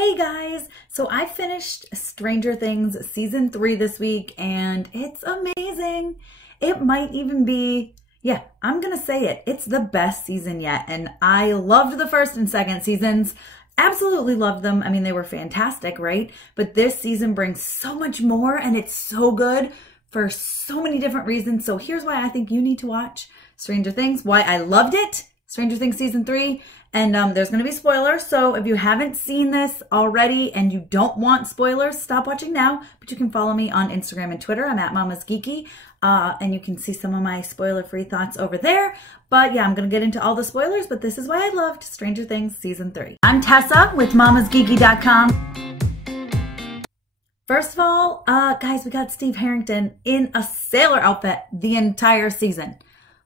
Hey guys, so I finished Stranger Things season 3 this week and it's amazing. It might even be, I'm gonna say it. It's the best season yet, and I loved the first and second seasons. Absolutely loved them. I mean, they were fantastic, right? But this season brings so much more and it's so good for so many different reasons. So here's why I think you need to watch Stranger Things, why I loved it. Stranger Things season 3, and there's going to be spoilers, so if you haven't seen this already and you don't want spoilers, stop watching now, but you can follow me on Instagram and Twitter. I'm at Mama's Geeky, and you can see some of my spoiler-free thoughts over there. But yeah, I'm going to get into all the spoilers, but this is why I loved Stranger Things season 3. I'm Tessa with mamasgeeky.com. First of all, guys, we got Steve Harrington in a sailor outfit the entire season.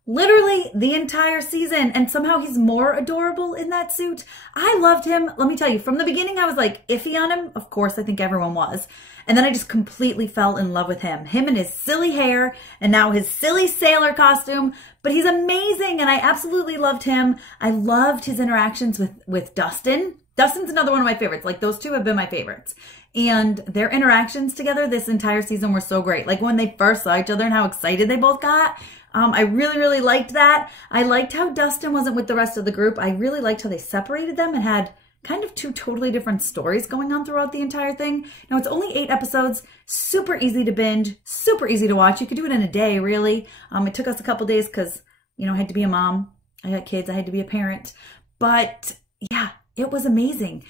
Literally the entire season, and somehow he's more adorable in that suit. I loved him. Let me tell you, from the beginning I was like iffy on him. Of course, I think everyone was. And then I just completely fell in love with him. Him and his silly hair, and now his silly sailor costume. But he's amazing, and I absolutely loved him. I loved his interactions with Dustin. Dustin's another one of my favorites. Like, those two have been my favorites. And their interactions together this entire season were so great. Like, when they first saw each other and how excited they both got. I really, really liked that. I liked how Dustin wasn't with the rest of the group. I really liked how they separated them and had kind of two totally different stories going on throughout the entire thing. Now, it's only 8 episodes, super easy to binge, super easy to watch. You could do it in a day, really. It took us a couple days because, you know, I had to be a mom. I got kids. I had to be a parent. But yeah, it was amazing.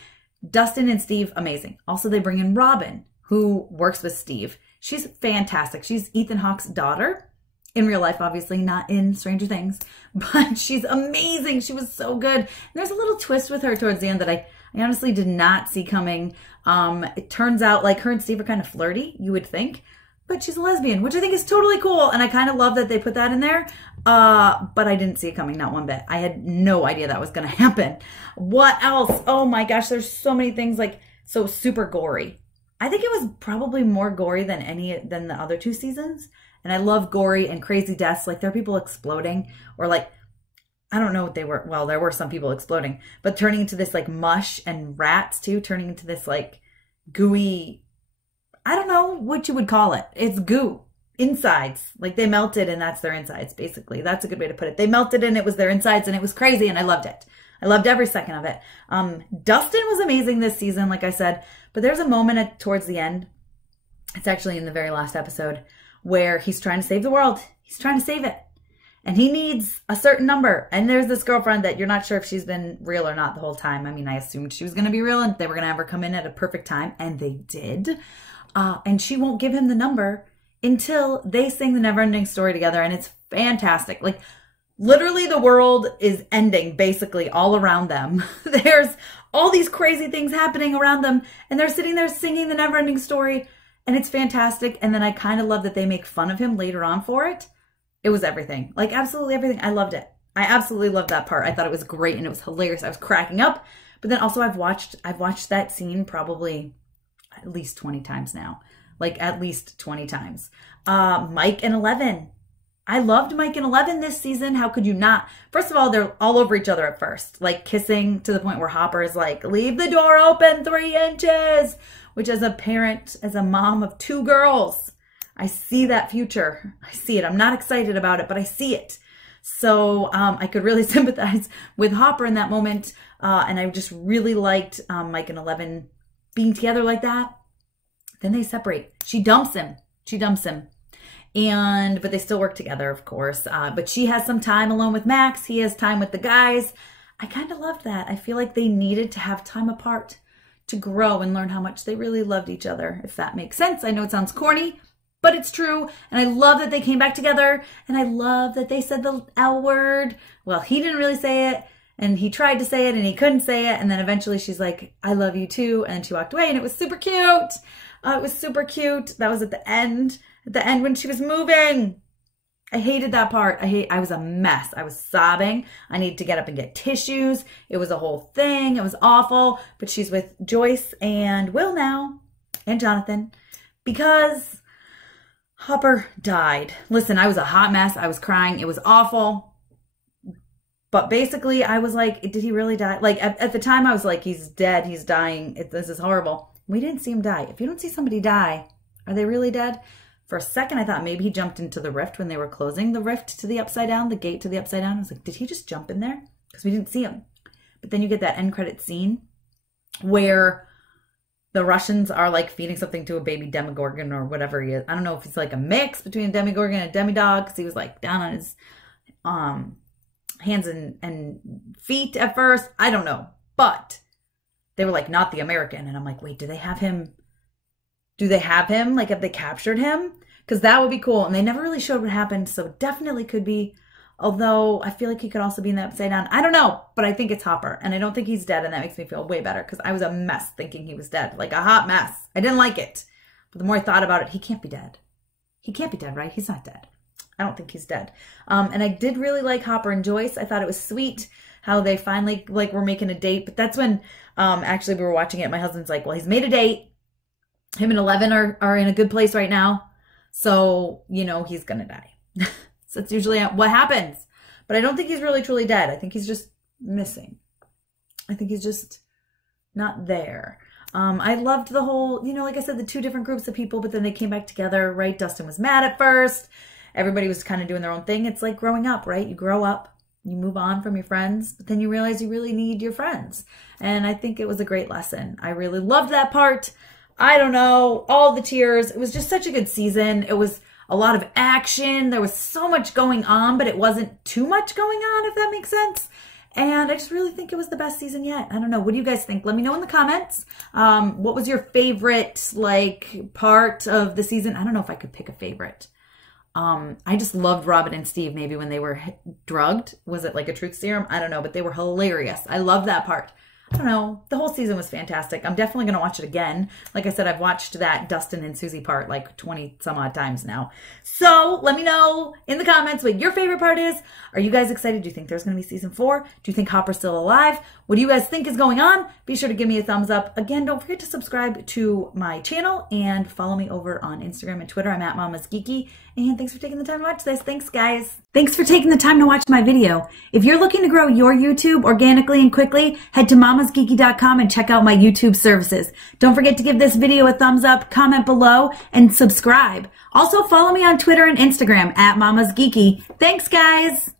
Dustin and Steve, amazing. Also, they bring in Robin, who works with Steve. She's fantastic. She's Ethan Hawke's daughter. In real life, obviously, not in Stranger Things, but she's amazing. She was so good. And there's a little twist with her towards the end that I honestly did not see coming. It turns out like her and Steve are kind of flirty, you would think, but she's a lesbian, which I think is totally cool. And I kind of love that they put that in there. But I didn't see it coming, not one bit. I had no idea that was going to happen. What else? Oh my gosh, there's so many things, like, so super gory. I think it was probably more gory than the other 2 seasons. And I love gory and crazy deaths. Like, there are people exploding, or like, I don't know what they were. Well, there were some people exploding, but turning into this like mush, and rats too, turning into this like gooey, I don't know what you would call it. It's goo. Insides. Like, they melted and that's their insides, basically. That's a good way to put it. They melted and it was their insides, and it was crazy, and I loved it. I loved every second of it. Dustin was amazing this season, like I said, but there's a moment towards the end. It's actually in the very last episode, where he's trying to save the world. He's trying to save it. And he needs a certain number. And there's this girlfriend that you're not sure if she's been real or not the whole time. I mean, I assumed she was going to be real and they were going to have her come in at a perfect time. And they did. And she won't give him the number until they sing the Neverending Story together. And it's fantastic. Like, literally the world is ending basically all around them. There's all these crazy things happening around them. And they're sitting there singing the Neverending Story. And it's fantastic. And then I kind of love that they make fun of him later on for it. It was everything. Like, absolutely everything. I loved it. I absolutely loved that part. I thought it was great and it was hilarious. I was cracking up. But then also I've watched that scene probably at least 20 times now. Like, at least 20 times. Mike and Eleven. I loved Mike and Eleven this season. How could you not? First of all, they're all over each other at first. Like, kissing to the point where Hopper is like, leave the door open 3 inches. Which, as a parent, as a mom of 2 girls, I see that future. I see it. I'm not excited about it, but I see it. So I could really sympathize with Hopper in that moment. And I just really liked Mike and Eleven being together like that. Then they separate. She dumps him. But they still work together, of course. But she has some time alone with Max. He has time with the guys. I kind of loved that. I feel like they needed to have time apart to grow and learn how much they really loved each other, if that makes sense. I know it sounds corny, but it's true. And I love that they came back together. And I love that they said the L word. Well, he didn't really say it. And he tried to say it and he couldn't say it. And then eventually she's like, I love you too. And then she walked away and it was super cute. It was super cute. That was at the end. At the end when she was moving. I hated that part. I was a mess. I was sobbing. I needed to get up and get tissues. It was a whole thing. It was awful. But she's with Joyce and Will now, and Jonathan, because Hopper died. Listen, I was a hot mess. I was crying. It was awful. But basically, I was like, did he really die? Like, at the time, I was like, he's dead. He's dying. This is horrible. We didn't see him die. If you don't see somebody die, are they really dead? For a second, I thought maybe he jumped into the rift when they were closing the rift to the upside down, the gate to the upside down. I was like, did he just jump in there? Because we didn't see him. But then you get that end credit scene where the Russians are like feeding something to a baby Demogorgon or whatever he is. I don't know if it's like a mix between a Demogorgon and a Demidog, because he was like down on his hands and feet at first. I don't know. But they were like, not the American. And I'm like, wait, do they have him? Do they have him? Like, have they captured him? Because that would be cool. And they never really showed what happened. So definitely could be. Although I feel like he could also be in the upside down. I don't know. But I think it's Hopper. And I don't think he's dead. And that makes me feel way better. Because I was a mess thinking he was dead. Like a hot mess. I didn't like it. But the more I thought about it, he can't be dead. He can't be dead, right? He's not dead. I don't think he's dead. And I did really like Hopper and Joyce. I thought it was sweet how they finally like were making a date. But that's when actually we were watching it. My husband's like, well, he's made a date. Him and 11 are in a good place right now. So, you know, he's going to die. So that's usually what happens. But I don't think he's really truly dead. I think he's just missing. I think he's just not there. I loved the whole, you know, like I said, the two different groups of people, but then they came back together, right? Dustin was mad at first. Everybody was kind of doing their own thing. It's like growing up, right? You grow up, you move on from your friends, but then you realize you really need your friends. And I think it was a great lesson. I really loved that part. I don't know, all the tears. It was just such a good season. It was a lot of action. There was so much going on, but it wasn't too much going on, if that makes sense. And I just really think it was the best season yet. I don't know. What do you guys think? Let me know in the comments. What was your favorite, like, part of the season? I don't know if I could pick a favorite. I just loved Robin and Steve maybe when they were drugged. Was it like a truth serum? I don't know, but they were hilarious. I love that part. I don't know. The whole season was fantastic. I'm definitely going to watch it again. Like I said, I've watched that Dustin and Susie part like 20 some odd times now. So let me know in the comments what your favorite part is. Are you guys excited? Do you think there's going to be season 4? Do you think Hopper's still alive? What do you guys think is going on? Be sure to give me a thumbs up. Again, don't forget to subscribe to my channel and follow me over on Instagram and Twitter. I'm at Mama's Geeky. And thanks for taking the time to watch this. Thanks, guys. Thanks for taking the time to watch my video. If you're looking to grow your YouTube organically and quickly, head to mamasgeeky.com and check out my YouTube services. Don't forget to give this video a thumbs up, comment below, and subscribe. Also, follow me on Twitter and Instagram at Mama's Geeky. Thanks, guys.